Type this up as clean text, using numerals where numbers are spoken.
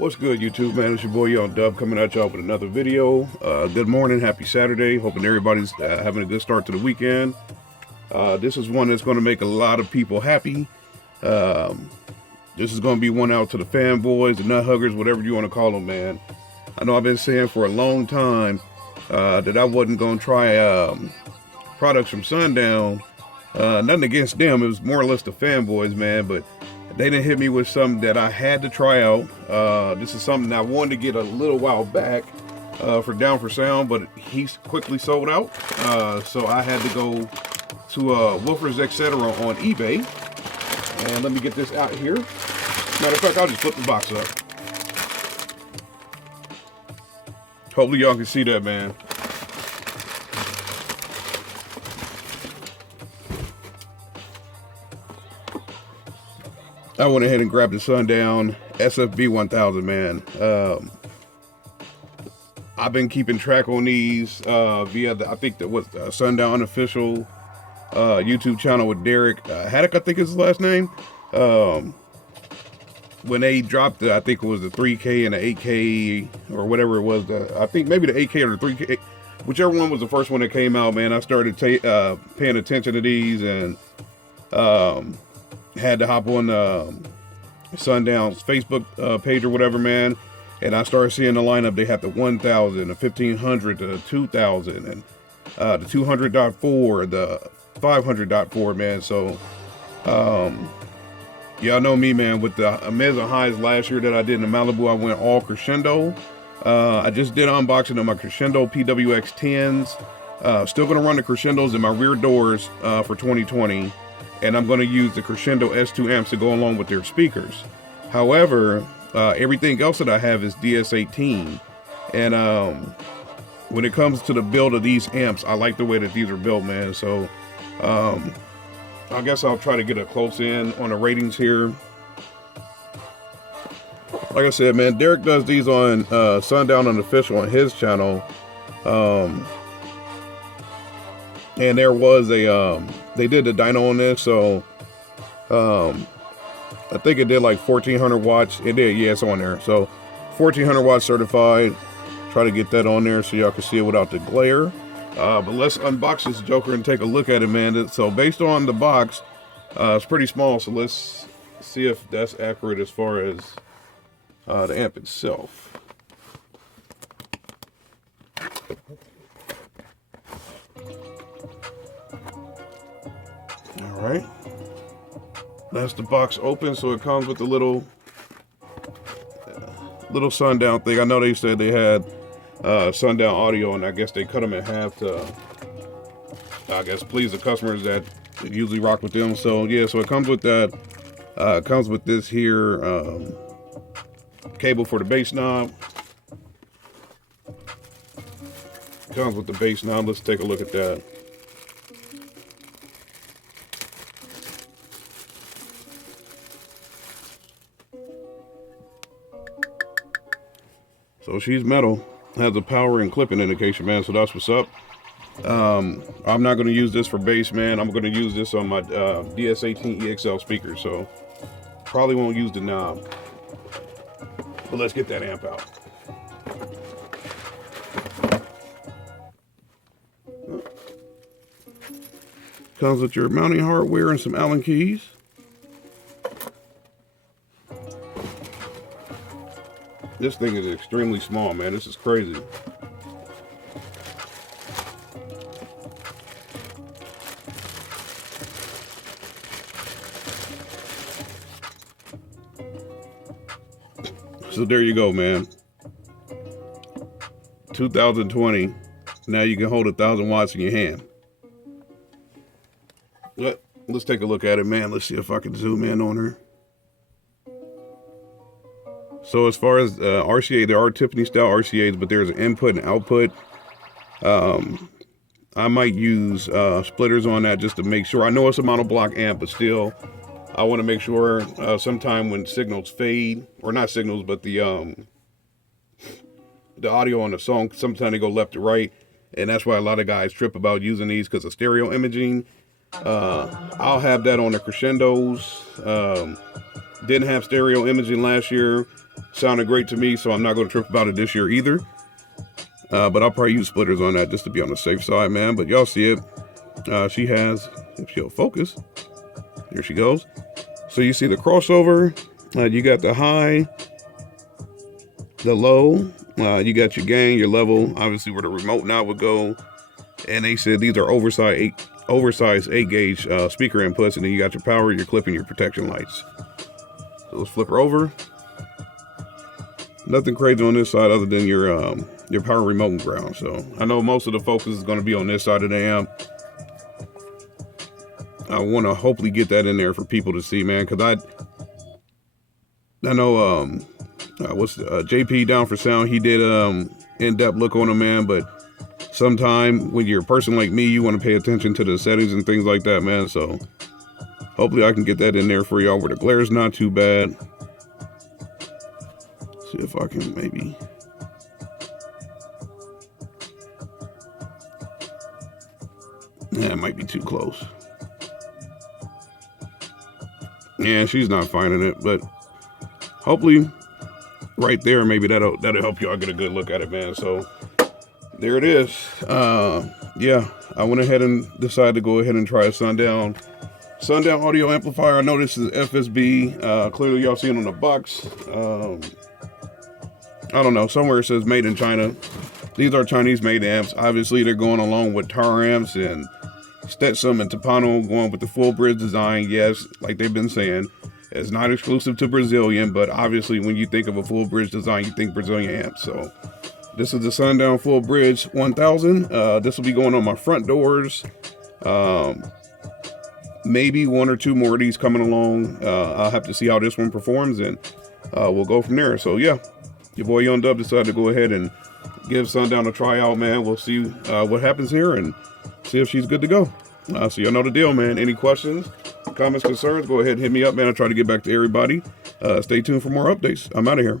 What's good, YouTube, man? It's your boy Young Dub coming at y'all with another video. Good morning, happy Saturday. Hoping everybody's having a good start to the weekend. This is one that's going to make a lot of people happy. This is going to be one out to the fanboys, the nut huggers, whatever you want to call them, man. I know I've been saying for a long time that I wasn't going to try products from Sundown. Nothing against them. It was more or less the fanboys, man, but they didn't hit me with something that I had to try out. This is something I wanted to get a little while back for Down for Sound, but he's quickly sold out. So I had to go to Woofers Etc. on eBay. And let me get this out here. Matter of fact, I'll just flip the box up. Hopefully y'all can see that, man. I went ahead and grabbed the Sundown SFB-1000, man. I've been keeping track on these via I think that was the Sundown unofficial YouTube channel with Derek Haddock, I think is his last name. When they dropped I think it was the 3K and the 8K or whatever it was. I think maybe the 8K or the 3K, whichever one was the first one that came out, man. I started paying attention to these and had to hop on Sundown's Facebook page or whatever, man, and I started seeing the lineup. They had the 1000, the 1500, the 2000, and the 200.4, the 500.4, man. So y'all know me, man, with the amazing highs last year that I did in the Malibu. I went all crescendo. I just did an unboxing of my crescendo PWX 10s. Still gonna run the crescendos in my rear doors for 2020. And I'm going to use the Crescendo S2 amps to go along with their speakers. However, everything else that I have is DS18. And when it comes to the build of these amps, I like the way that these are built, man. So I guess I'll try to get a close in on the ratings here. Like I said, man, Derek does these on Sundown Unofficial on his channel. And there was a they did the dyno on this, so I think it did like 1400 watts. It did, yeah, it's on there. So 1400 watts certified. Try to get that on there so y'all can see it without the glare. But let's unbox this joker and take a look at it, man. So based on the box, it's pretty small, so let's see if that's accurate as far as the amp itself. All right, that's the box open. So it comes with the little Sundown thing. I know they said they had Sundown Audio, and I guess they cut them in half to, I guess, please the customers that usually rock with them. So yeah, so it comes with that. It comes with this here cable for the bass knob. Comes with the bass knob. Let's take a look at that. So she's metal, has a power and clipping indication, man, so that's what's up. I'm not going to use this for bass, man. I'm going to use this on my DS18 EXL speaker, so probably won't use the knob. But let's get that amp out. Comes with your mounting hardware and some Allen keys. This thing is extremely small, man. This is crazy. So there you go, man. 2020. Now you can hold 1,000 watts in your hand. Let's take a look at it, man. Let's see if I can zoom in on her. So as far as RCA, there are Tiffany style RCAs, but there's an input and output. I might use splitters on that just to make sure. I know it's a monoblock amp, but still, I want to make sure sometime when signals fade, or not signals, but the audio on the song, sometimes they go left to right, and that's why a lot of guys trip about using these because of stereo imaging. I'll have that on the crescendos. Didn't have stereo imaging last year. Sounded great to me, so I'm not going to trip about it this year either. But I'll probably use splitters on that just to be on the safe side, man. But y'all see it. She has, if she'll focus, here she goes. So you see the crossover. You got the high, the low. You got your gain, your level, obviously where the remote knob would go. And they said these are oversized 8-gauge speaker inputs. And then you got your power, your clip, and your protection lights. So let's flip her over. Nothing crazy on this side other than your power, remote, and ground. So I know most of the focus is going to be on this side of the amp. I want to hopefully get that in there for people to see, man, because I know what's JP Down for Sound, he did in-depth look on them, man, but sometime when you're a person like me, you want to pay attention to the settings and things like that, man. So hopefully I can get that in there for y'all where the glare is not too bad. See if I can maybe. Yeah, it might be too close. Yeah, she's not finding it, but hopefully right there, maybe that'll help y'all get a good look at it, man. So there it is. Yeah, I went ahead and decided to go ahead and try a Sundown audio amplifier. I know this is FSB. Clearly y'all see it on the box. I don't know, somewhere it says made in China. These are Chinese made amps. Obviously they're going along with Tower amps and Stetson and Tapano, going with the full bridge design. Yes, like they've been saying, it's not exclusive to Brazilian, but obviously when you think of a full bridge design, you think Brazilian amps. So this is the Sundown Full Bridge 1000. This will be going on my front doors. Maybe one or two more of these coming along. I'll have to see how this one performs, and we'll go from there. So yeah, your boy Young Dub decided to go ahead and give Sundown a try out, man. We'll see what happens here and see if she's good to go. So y'all know the deal, man. Any questions, comments, concerns, go ahead and hit me up, man. I'll try to get back to everybody. Stay tuned for more updates. I'm out of here.